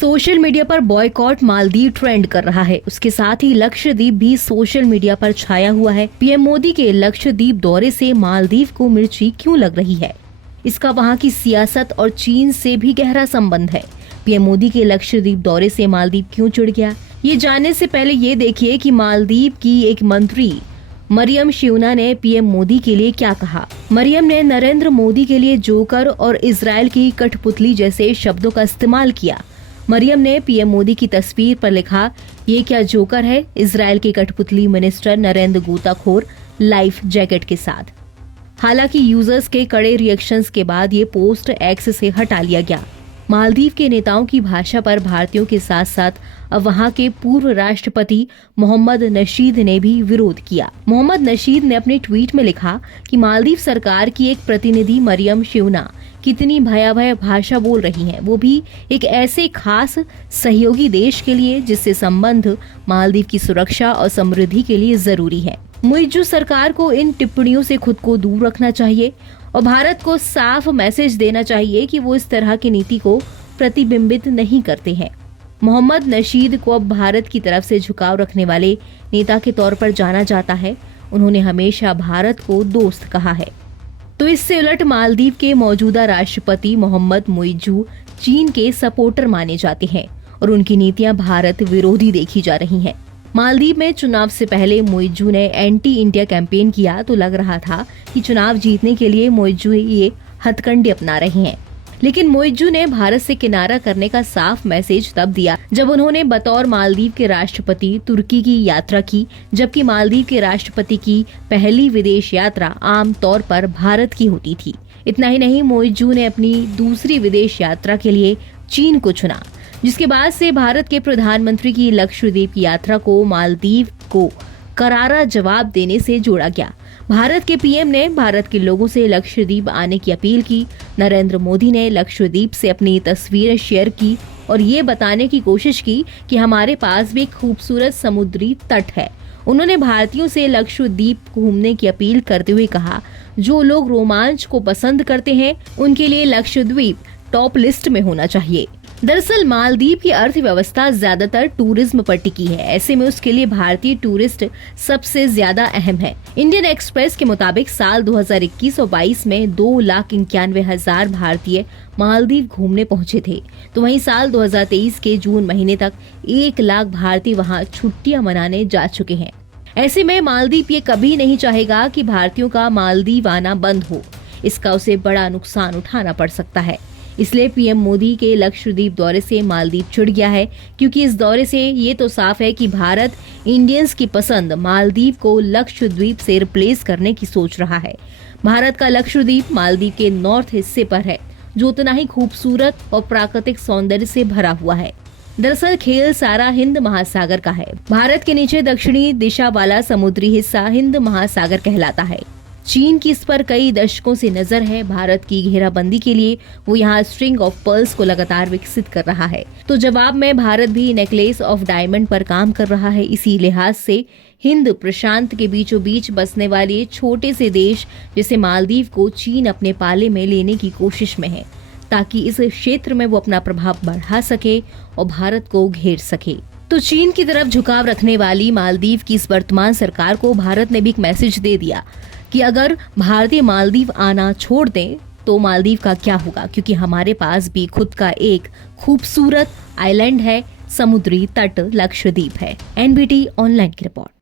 Social media पर boycott Maldives trend कर रहा है। उसके साथ ही लक्षद्वीप भी सोशल मीडिया पर छाया हुआ है। पीएम मोदी के लक्षद्वीप दौरे से मालदीव को मिर्ची क्यों लग रही है? इसका वहां की सियासत और चीन से भी गहरा संबंध है। पीएम मोदी के लक्षद्वीप दौरे से मालदीव क्यों चिढ़ गया? ये जानने से पहले ये देखिए कि मालदीव की एक मंत्री मरियम शिवना ने पीएम मोदी के लिए क्या कहा। मरियम ने नरेंद्र मोदी के लिए जोकर और इजराइल की कठपुतली जैसे शब्दों का इस्तेमाल किया। मरियम ने पीएम मोदी की तस्वीर पर लिखा, ये क्या जोकर है? इजराइल की कठपुतली मिनिस्टर नरेंद्र गोताखोर लाइफ जैकेट के साथ। हालांकि यूजर्स के कड़े रिएक्शंस के बाद ये पोस्ट एक्स से हटा लिया गया। मालदीव के नेताओं की भाषा पर भारतीयों के साथ साथ अब वहां के पूर्व राष्ट्रपति मोहम्मद नशीद ने भी विरोध किया। मोहम्मद नशीद ने अपने ट्वीट में लिखा कि मालदीव सरकार की एक प्रतिनिधि मरियम शिवना कितनी भयावह भाषा बोल रही हैं, वो भी एक ऐसे खास सहयोगी देश के लिए जिससे संबंध मालदीव की सुरक्षा और समृद्धि के लिए जरूरी है। मुइज्जू सरकार को इन टिप्पणियों से खुद को दूर रखना चाहिए और भारत को साफ मैसेज देना चाहिए कि वो इस तरह की नीति को प्रतिबिंबित नहीं करते हैं। मोहम्मद नशीद को अब भारत की तरफ से झुकाव रखने वाले नेता के तौर पर जाना जाता है। उन्होंने हमेशा भारत को दोस्त कहा है। तो इससे उलट मालदीव के मौजूदा राष्ट्रपति मोहम्मद मुइज्जू चीन के सपोर्टर माने जाते हैं और उनकी नीतियां भारत विरोधी देखी जा रही हैं। मालदीव में चुनाव से पहले मुइज्जू ने एंटी इंडिया कैंपेन किया तो लग रहा था कि चुनाव जीतने के लिए मुइज्जू ये हथकंडे अपना रहे हैं। लेकिन मुइज्जू ने भारत से किनारा करने का साफ मैसेज तब दिया जब उन्होंने बतौर मालदीव के राष्ट्रपति तुर्की की यात्रा की, जबकि मालदीव के राष्ट्रपति की पहली विदेश यात्रा आम तौर पर भारत की होती थी। इतना ही नहीं, मुइज्जू ने अपनी दूसरी विदेश यात्रा के लिए चीन को चुना, जिसके बाद से भारत के प्रधानमंत्री की लक्षद्वीप की यात्रा को मालदीव को करारा जवाब देने से जोड़ा गया। भारत के पीएम ने भारत के लोगों से लक्षद्वीप आने की अपील की। नरेंद्र मोदी ने लक्षद्वीप से अपनी तस्वीरें शेयर की और ये बताने की कोशिश की कि हमारे पास भी एक खूबसूरत समुद्री तट है। उन्होंने भारतीयों से लक्षद्वीप घूमने की अपील करते हुए कहा, जो लोग रोमांच को पसंद करते हैं उनके लिए लक्षद्वीप टॉप लिस्ट में होना चाहिए। दरअसल मालदीव की अर्थव्यवस्था ज्यादातर टूरिज्म पर टिकी है। ऐसे में उसके लिए भारतीय टूरिस्ट सबसे ज्यादा अहम है। इंडियन एक्सप्रेस के मुताबिक साल 2021 और 22 में 2,91,000 भारतीय मालदीव घूमने पहुंचे थे, तो वहीं साल 2023 के जून महीने तक 1 लाख भारतीय वहां छुट्टियां मनाने जा चुके हैं। ऐसे में मालदीव ये कभी नहीं चाहेगा कि भारतीयों का मालदीव आना बंद हो। इसका उसे बड़ा नुकसान उठाना पड़ सकता है। इसलिए पीएम मोदी के लक्षद्वीप दौरे से मालदीव चिढ़ गया है, क्योंकि इस दौरे से ये तो साफ है कि भारत इंडियंस की पसंद मालदीव को लक्षद्वीप से रिप्लेस करने की सोच रहा है। भारत का लक्षद्वीप मालदीव के नॉर्थ हिस्से पर है, जो उतना ही खूबसूरत और प्राकृतिक सौंदर्य से भरा हुआ है। दरअसल खेल सारा हिंद महासागर का है। भारत के नीचे दक्षिणी दिशा वाला समुद्री हिस्सा हिंद महासागर कहलाता है। चीन की इस पर कई दशकों से नजर है। भारत की घेराबंदी के लिए वो यहाँ स्ट्रिंग ऑफ पर्ल्स को लगातार विकसित कर रहा है, तो जवाब में भारत भी नेकलेस ऑफ डायमंड पर काम कर रहा है। इसी लिहाज से हिंद प्रशांत के बीचों बीच बसने वाले छोटे से देश जैसे मालदीव को चीन अपने पाले में लेने की कोशिश में है, ताकि इस क्षेत्र में वो अपना प्रभाव बढ़ा सके और भारत को घेर सके। तो चीन की तरफ झुकाव रखने वाली मालदीव की इस वर्तमान सरकार को भारत ने भी एक मैसेज दे दिया कि अगर भारतीय मालदीव आना छोड़ दें तो मालदीव का क्या होगा, क्योंकि हमारे पास भी खुद का एक खूबसूरत आइलैंड है, समुद्री तट लक्षद्वीप है। एनबीटी ऑनलाइन की रिपोर्ट।